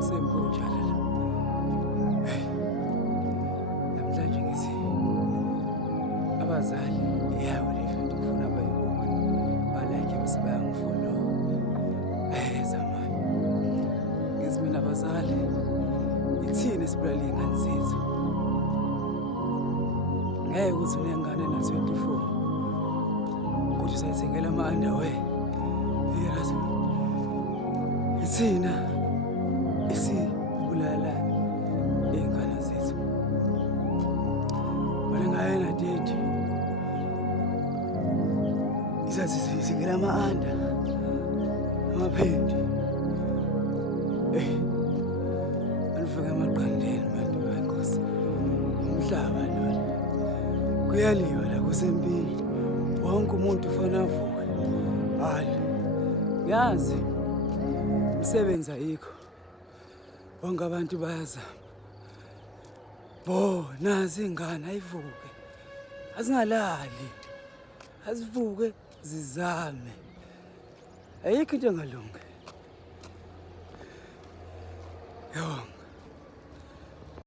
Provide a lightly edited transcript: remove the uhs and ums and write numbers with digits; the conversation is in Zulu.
Sempunjana la. Hey. Namhlanje ngithi abazali yawo le mfundo ufuna bayibone. Baleke bese bayangifolo. Zamani. Ngithi mina abazali ithini esibulala ingane zethu. Ngeke ukuthi unengane na 24. Kuthi sayithengela ama-underwear. Yes. Ithina esibulala ingane zethu. Wena ngayena dedi. Isathi sithengela ama-under. Amaphendi. Anifike emaqandeni bantu benkosi. Umhlaba lona. Kuyaliwa la kusempini. Wonke umuntu ufana avuke. Hayi. Yazi. Umsebenzi ayikho. Bonke abantu bayazama. Nazi ingane ayivuke. Azingalali. Azivuke zizame. Ayikho into engalungi. Yo.